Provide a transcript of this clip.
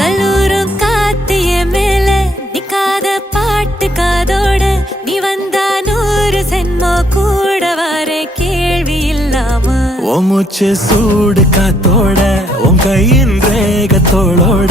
கல்லூரும் காத்திய மேல நிக்காத பாட்டு காதோட நீ வந்தா 100 சென்மோ கூட வர கேள்வி இல்லாம ஓ மூச்சு சூடு காத்தோட உன் கையின் ரேகத்தோளோட